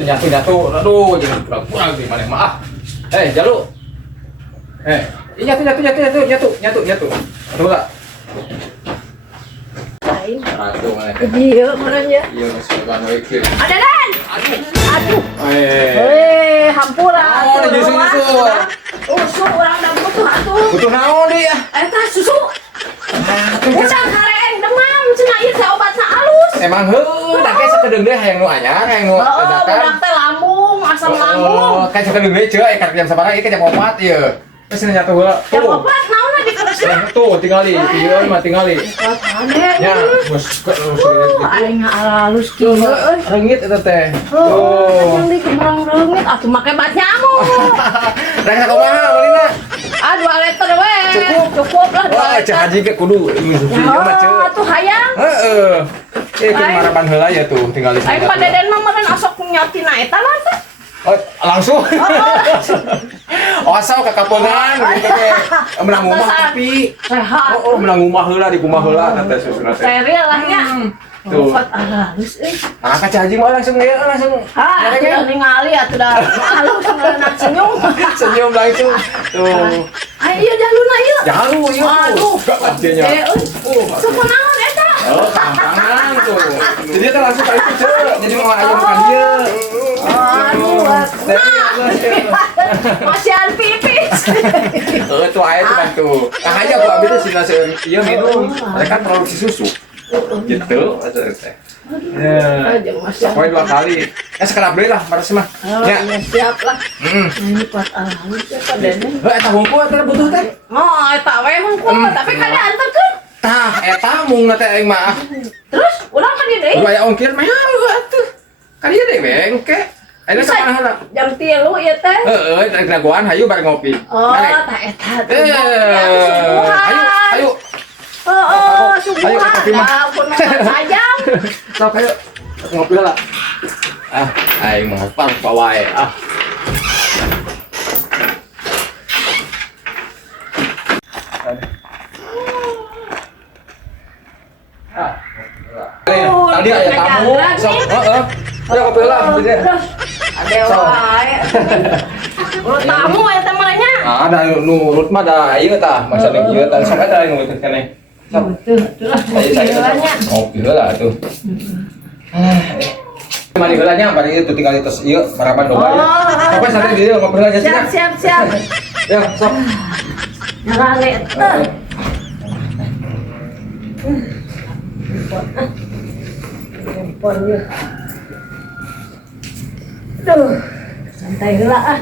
Nyatu. Aduh, jangan kurang di mana maaf. Jalu. Nyatu. Aduh lah. Aduh, mana? Iya, orangnya. Iya, masih bahan wakil. Ada Dan. Aduh. Hampura. Oh, nyusu. Usu orang dah butuh atuh. Butuh naon deh ya? Tah susu. Udang kareng demam cenah ieu teh obatna alus. Emang heuh, da kayak sakedeung deui hayang nu anyar, hayang nu dadakan. Udang teh lambung, asam lambung. Kayak sakedeung deui ceuk eka jam sabaraha ieu jam 4 ieu. Terus nyatu heula. Jam 4 naonna dikeresna. Tuh, tinggali, ieu mah tinggali. Ya, bos Aing alus kieu euy. reungit eta teh. Yang di kemrang reungit atuh make bat nyamuk. Rek sakumaha meulina? 2 liter we. Cukup lah 2 Wah, liter. cah haji ge kudu ieu mah ceuk. Atuh hayang. Heeh. Keur maraban heula ya tuh, tinggali Aing padeden mah meureun asok nyatina eta lah teh. Oh, langsung. Oh, asal ka kapongan gitu teh. Menang rumah tapi Sehat. menang rumah heula di rumah heula teh susuna teh. Steril lah nya. Tuh. Obat halus euy. Ah, ka Cah Haji mah langsung langsung. Atuh ningali atuh dah. Halus ngeureunna senyum. Senyum langsung. Tuh. Ayo jaluna ieu. Jalu ieu. Aduh. Adenya. Sakunaon eta? Oh, kampangan tuh. Jadi eta langsung ka itu, Cek. Jadi mau aya makan dia. Aduh. Masihan pipis. Tuh aya tuh kan tuh. Nah, aja gua ambil tuh sina seueur ieu minum. Mereka produksi susu. Gitu, teh. Ya. Aja masihan. Pokoknya 2 kali. Sekarang beli lah, maras mah. Ya. Siap lah. Ini kuat alus ya padenen. Eta hungkul eta butuh teh. Oh, eta we hungkul tapi kada anterkeun. Tah, eta mung teh aing mah. Terus urang ka dieu deui. Udah aya ongkir mah atuh. Ka dieu deui bengke. Ayeuna ka mana heula? Jam 3 ieu teh. Heeh, dari Dagoan hayu bareng ngopi. Oh, tah eta. Ayo. Oh, subuhan. Ayo, kopi mah. Ya ampun, sajam. Sok ayo. Ngopi heula. Aing mah parpa wae. Tadi ada tamu. Sok, heeh. Ayo ngopi heula, Ada wae. Urut tamu eta mah nya. Ada nurut mah da ieu tah, masa ning ieu tah sok ada yang nurut keneh. Sok. Nya. Ngopi heula atuh. Mari heula nya bari ieu tinggal tos ieu maraban domba ieu. Apa sare di dieu ngopi heula nya. Siap. Ya, sok. Nyarane teh. Handphone ya. Duh, santai heula ah.